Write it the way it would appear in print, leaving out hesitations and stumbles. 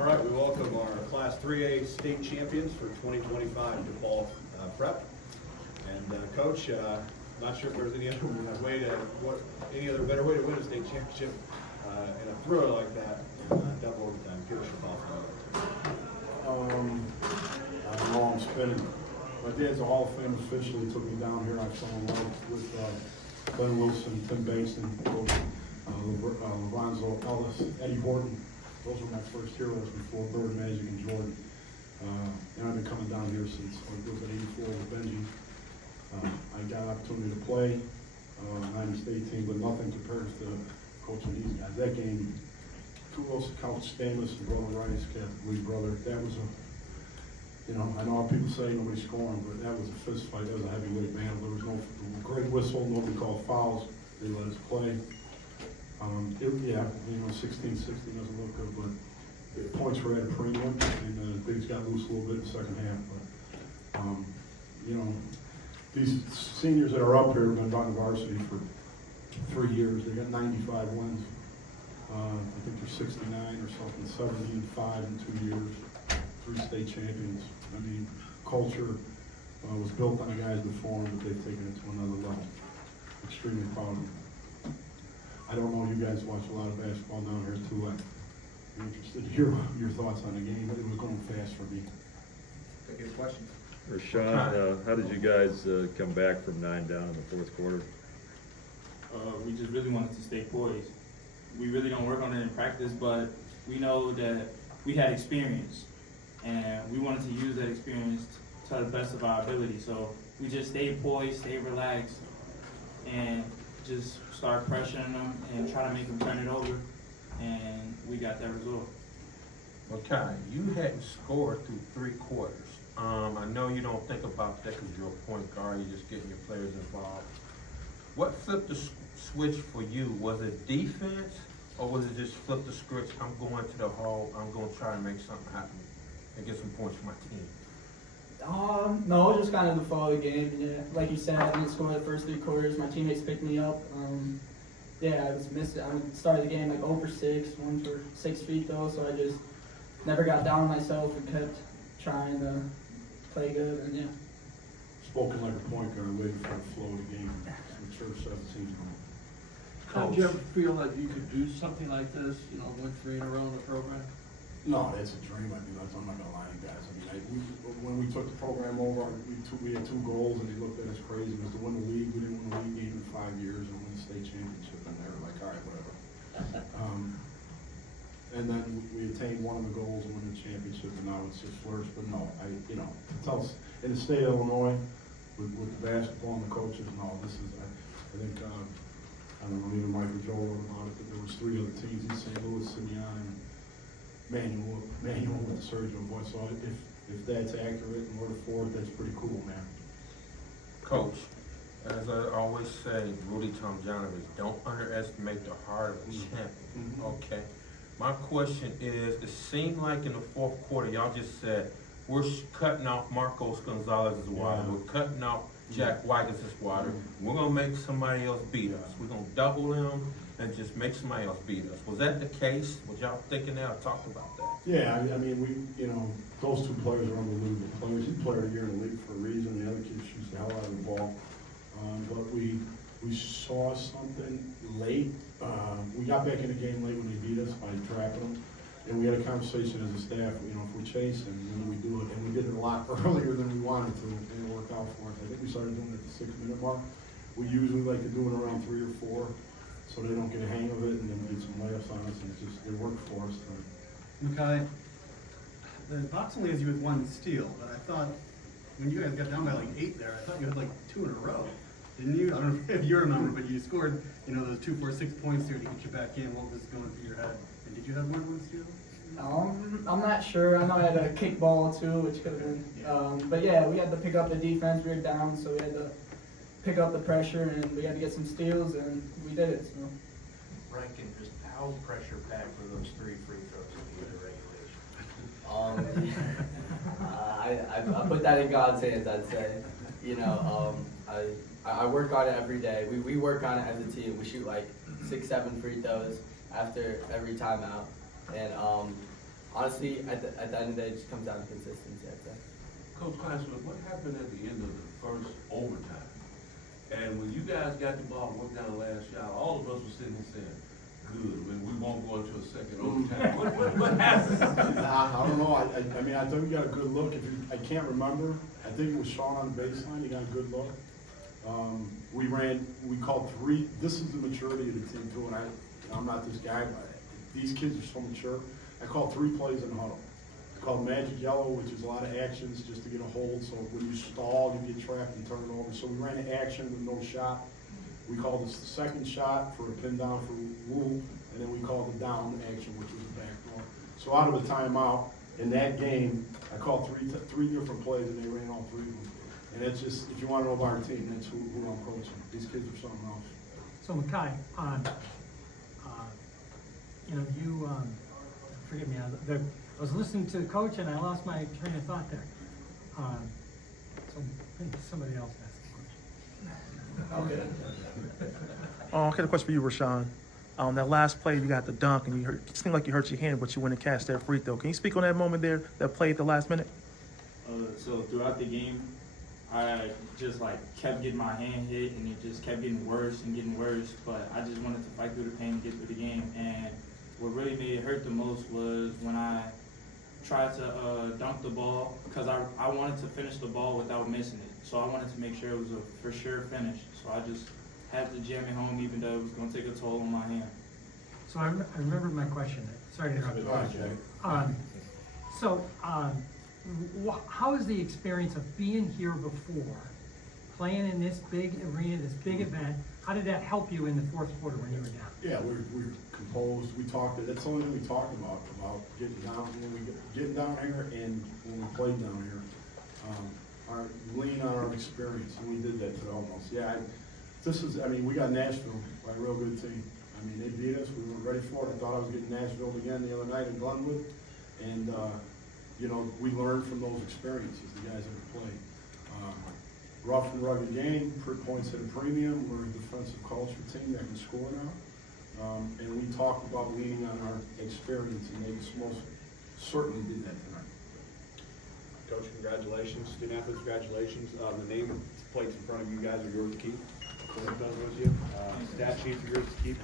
All right, we welcome our Class 3A state champions for 2025 DePaul Prep. And Coach, not sure if there's any other better way to win a state championship in a thriller like that in double overtime. Give us your thoughts on it. I don't know, I'm spinning. My dad's a Hall of Fame official. He took me down here. I fell in love with Glenn Wilson, Tim Basin, Lorenzo Ellis, Eddie Horton. Those were my first heroes before Bird, Magic, and Jordan. And I've been coming down here since I was at 84 with Benji. I got an opportunity to play on the state team, but nothing compares to coaching these guys. That game, kudos to Coach Stamus and Brother Rice, Catholic brother. That was I know how people say nobody's scoring, but that was a fist fight. That was a heavyweight battle. There was no great whistle, nobody called fouls. They let us play. 16-16 doesn't look good, but the points were at a premium, and things got loose a little bit in the second half. But these seniors that are up here have been on the varsity for 3 years. They got 95 wins. I think they're 69 or something, 70-5 in 2 years. 3 state champions. I mean, culture was built on the guys before them, but they've taken it to another level. Extremely proud of them. I don't know, you guys watch a lot of basketball down here too. I'm interested to hear your thoughts on the game. It was going fast for me. Take any questions? Rashawn, how did you guys come back from 9 down in the fourth quarter? We just really wanted to stay poised. We really don't work on it in practice, but we know that we had experience, and we wanted to use that experience to the best of our ability. So we just stayed poised, stayed relaxed, and just start pressuring them and try to make them turn it over, and we got that result. Okay, you hadn't scored through 3 quarters. I know you don't think about that because you're a point guard, you're just getting your players involved. What flipped the switch for you? Was it defense, or was it just flip the switch, I'm going to the hole, I'm going to try to make something happen and get some points for my team? No, just kind of the flow of the game. Yeah, like you said, I didn't score the first 3 quarters. My teammates picked me up. I was missing. I started the game like 0 for 6, 1 for 6 free throws. So I just never got down on myself and kept trying to play good. And yeah. Spoken like a point guard, waiting for the flow of the game. Mature 17. Did you ever feel that you could do something like this? Win 3 in a row in the program? No, that's a dream. I'm not gonna lie to you guys. When we took the program over, we had 2 goals, and they looked at us crazy. It was to win the league. We didn't win the league game in 5 years, and win the state championship. And they were like, all right, whatever. And then we attained one of the goals and won the championship, and now it's just flourish. But no, tell us in the state of Illinois, with the basketball and the coaches, no, this is. I think I don't know. Even Michael Joel wrote about it. That there was 3 other teams in St. Louis, Simeon, and Manual with the Sergio boy. So if that's accurate and we're the 4th, that's pretty cool, man. Coach, as I always say, Rudy Tomjanovich, don't underestimate the heart of a champion. Okay. My question is, it seemed like in the 4th quarter, y'all just said, we're cutting off Marcos Gonzalez's water. Yeah. We're cutting off Jack Wiggins' water. We're going to make somebody else beat us. We're going to double them and just make somebody else beat us. Was that the case? Was y'all thinking that or talked about that? Yeah, I mean, those 2 players are unbelievable players. He's player of the year in the league for a reason. The other kid shoots the hell out of the ball. But we saw something late. We got back in the game late when they beat us by trapping them. And we had a conversation as a staff, if we're chasing, we do it. And we did it a lot earlier than we wanted to, and it worked out for us. I think we started doing it at the 6-minute mark. We usually like to do it around 3 or 4, so they don't get a hang of it, and then get some layups on us, and it worked for us. Makai, the box only has you with 1 steal, but I thought when you guys got down by like 8 there, I thought you had like 2 in a row. Didn't you? I don't know if you remember, but you scored, those 2, 4, 6 points there to get you back in. What was going through your head? And did you have more than 1 steal? I'm not sure. I know I had a kickball too, which could have been. But yeah, we had to pick up the defense. We were down, so we had to pick up the pressure, and we had to get some steals, and we did it. So. Rankin, just how pressure packed were those 3 free throws at the end of regulation? I put that in God's hands, I'd say. I work on it every day. We work on it as a team. We shoot like 6, 7 free throws after every timeout. And honestly, at the end of the day, it just comes down to consistency, I'd say. Coach Classman, what happened at the end of the first overtime? And when you guys got the ball, worked down the last shot, all of us were sitting here saying, good, we won't go into a second overtime. What happened? I don't know, I mean, I think we got a good look, I can't remember, I think it was Sean on the baseline, he got a good look. We called three, this is the maturity of the team too, and I'm not this guy, but these kids are so mature. I called 3 plays in huddle. I called magic yellow, which is a lot of actions just to get a hold, so when you stall, you get trapped and turn it over. So we ran an action with no shot. We called this the second shot for a pin down for Wu, and then we called the down action, which was the back door. So out of a timeout, in that game, I called three different plays, and they ran all 3 of them. And it's just, if you want to know about our team, that's who I'm coaching. These kids are something else. So Makai, you know, you, forgive me, I was listening to the coach and I lost my train of thought there. So maybe somebody else asked the question. I got a question for you, Rashawn. That last play, you got the dunk, and it seemed like you hurt your hand, but you went and cast that free throw. Can you speak on that moment there, that play at the last minute? So throughout the game, I just like kept getting my hand hit, and it just kept getting worse and getting worse. But I just wanted to fight through the pain and get through the game. And what really made it hurt the most was when I tried to dunk the ball, because I wanted to finish the ball without missing it. So I wanted to make sure it was a for sure finish. So I just had to jam it home, even though it was going to take a toll on my hand. So I remember my question. Sorry to interrupt you. All right, Jay. How is the experience of being here before, playing in this big arena, this big event? How did that help you in the fourth quarter when you were down? Yeah, we're composed. We talked. That's the only thing we talked about getting down getting down here and when we played down here. Our lean on our experience, and we did that to the almost. Yeah, I mean, we got Nashville by a real good team. I mean, they beat us. We weren't ready for it. I thought I was getting Nashville again the other night in Glenwood, and you know, we learned from those experiences. The guys that have played. Rough and rugged game, points at a premium. We're a defensive culture team that can score now. And we talked about leaning on our experience, and they most certainly did that tonight. Coach, congratulations. Student athletes, congratulations. The name plates in front of you guys are yours to keep. With you. Stat sheets are yours to keep.